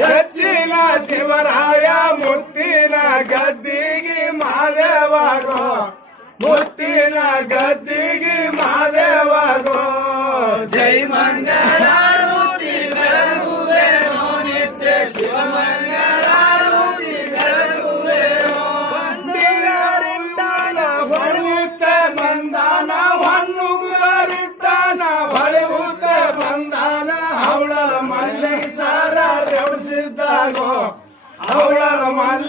ಹೆಚ್ಚಿನ ಶಿವರಾಯ ಮುತ್ತಿನ ಗದ್ದಿಗೆ ಮಾದೇವಾಗೋ ಮುತ್ತಿನ ಗದ್ದಿಗೆ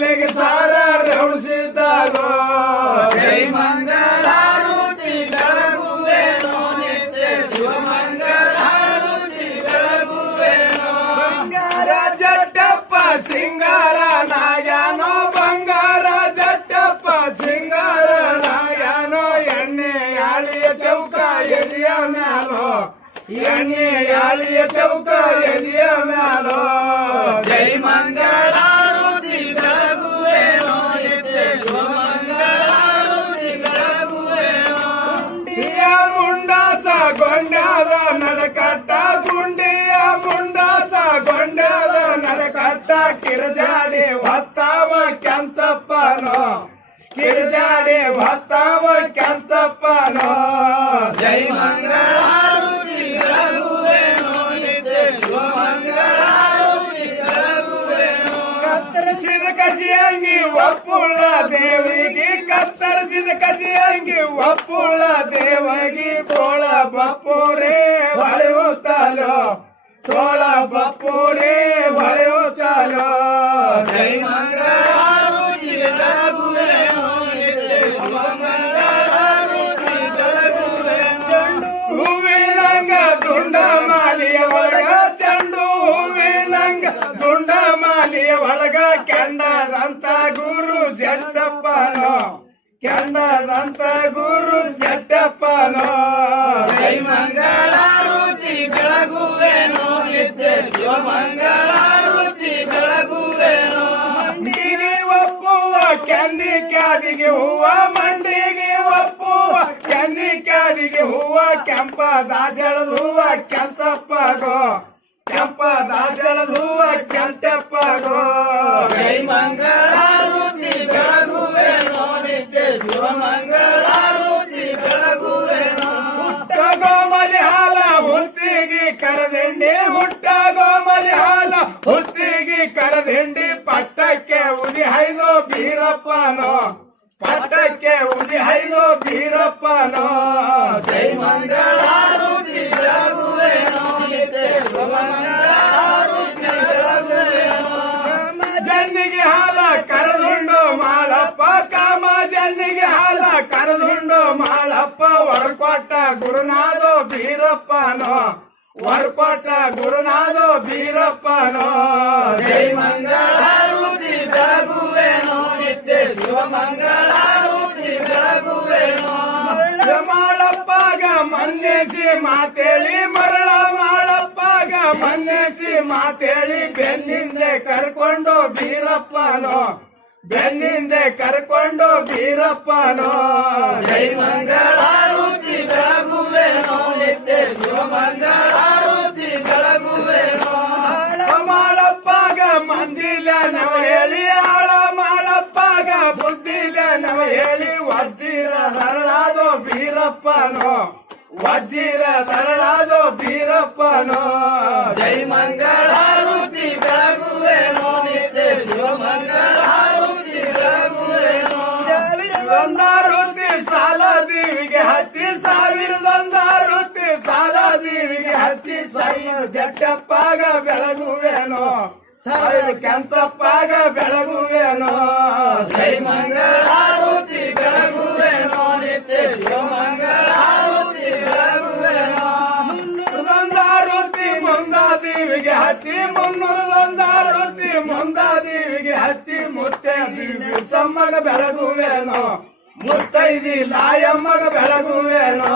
ಮಲ್ಲಿಗೆ ಸಾರ ರೆವಡಿಸಿದ್ದಾಗೋ ಜೈ ಮಂಗಳಾರುತಿ ಬೆಳಗುವೆನೋ ನಿತ್ಯ ಶಿವಮಂಗಳಾರುತಿ ಬೆಳಗುವೆನೋ ಬಂಗಾರ ಜಟ್ಟಪ್ಪ ಸಿಂಗಾರ ನಾಗ್ಯಾನೋ ಬಂಗಾರ ಜಟ್ಟಪ್ಪ ಸಿಂಗಾರ ನಾಗ್ಯಾನೋ ಎಣ್ಣೆ ಯಾಳಿಯ ಚೌಕ ಎದಿಯ ಮ್ಯಾಲೋ ಎಣ್ಣೆ ಯಾಳಿಯ ಚೌಕ ಎದಿಯ ಮ್ಯಾಲೋ ఎగజాడే భర్తావ కంతప్పను జై మంగళారు కత్తరసిన కసియంగి ఒప్పుళ్ళ దేవికి కత్తరసిన కసియంగి ఒప్పుళ్ళ దేవగి తోళ బప్పురే వడవుతాలో తోళ బప్పురే వడవుతాలో ಗುರು ಜಟ್ಟಪ್ಪನೋ ಕೆಂಡದಂತ ಗುರು ಜಟ್ಟಪ್ಪನೋ. ಜೈ ಮಂಗಳಾರುತಿ ಶಿವ ನಿತ್ಯ ಶಿವಮಂಗಳಾರುತಿ ಬೆಳಗುವೆನು ಮಂಡಿಗೆ ಒಪ್ಪುವ ಕೆಂದಿ ಕ್ಯಾದಿಗೆ ಹೂವ ಮಂಡಿಗೆ ಒಪ್ಪುವ ಕೆಂದಿ ಕ್ಯಾದಿಗೆ ಹೂವ ಕೆಂಪ ದಾಸಳದ ಕರದಿಂಡಿ ಪಟ್ಟಕ್ಕೆ ಉದಿ ಹೈನೋ ಬೀರಪ್ಪನೋ. ಪಟ್ಟಕ್ಕೆ ಉದಿ ಹೈನೋ ಬೀರಪ್ಪನೋ. ಜೈ ಮಂಗಳಾರುತಿ ಹಾಲ ಮಾಳಪ್ಪ ಕಾಮ ಹಾಲ ಮಾಳಪ್ಪ ಹೊರಕೊಟ್ಟ ಗುರುನಾಥೋ ಬೀರಪ್ಪನೋ. ಹೊರಕೊಟ್ಟ ಗುರುನಾಥೋ ಬೀರಪ್ಪನೋ. ಜೈ ಮಂಗಳಾರುತಿ ಬೆಳಗುವೆನೋ ನಿತ್ಯ ಶಿವಮಂಗಳಾರುತಿ ಬೆಳಗುವೆನೋ ಮಾಡಪ್ಪಾಗ ಮನ್ನೆಸಿ ಮಾತೇಳಿ ಮರಳ ಮಾಡಪ್ಪಾಗ ಮನ್ನೆಸಿ ಮಾತೇಳಿ ಬೆನ್ನಿಂದೆ ಕರ್ಕೊಂಡು ಬೀರಪ್ಪನೋ ಬೆನ್ನಿಂದೆ ಕರ್ಕೊಂಡು ಬೀರಪ್ಪನೋ. ಜೈ ಮಂಗಳಾರುತಿ ಬೆಳಗುವೆನೋ ನಿತ್ಯ ಶಿವಮಂಗಳಾರುತಿ ಹೇಳಿ ವಜ್ಜಿರ ತರಳಾದೋ ಬೀರಪ್ಪನೋ? ವಜ್ಜಿರ ತರಳಾದೋ ಬೀರಪ್ಪನೋ? ಜೈ ಮಂಗಳಾರುತಿ ಬೆಳಗುವೆನೋ ನಿತ್ಯ ಶಿವಮಂಗಳಾರುತಿ ಬೆಳಗುವೆನೋ? ಒಂದಾರುತಿ ಸಾಲ ದೇವಿಗೆ ಹತ್ತಿ ಸಾವಿರದೊಂದಾರುತಿ ಸಾಲ ದೇವಿಗೆ ಹತ್ತಿ ಸಾವಿರ ಜಟ್ಟಪ್ಪಾಗ ಬೆಳಗುವೇನೋ? ಸಾವಿರ ಕೆಂತಪ್ಪಾಗ ಬೆಳಗುವೇನೋ? ಹಚ್ಚಿ ಮುಂದ ದೇವಿಗೆ ಹಚ್ಚಿ ಮುತ್ತೆ ಸಮ್ಮಗ ಬೆಳಗುವೇನೋ ಮುತ್ತೈದಿ ಲಾಯಮ್ಮಗ ಬೆಳಗುವೇನೋ.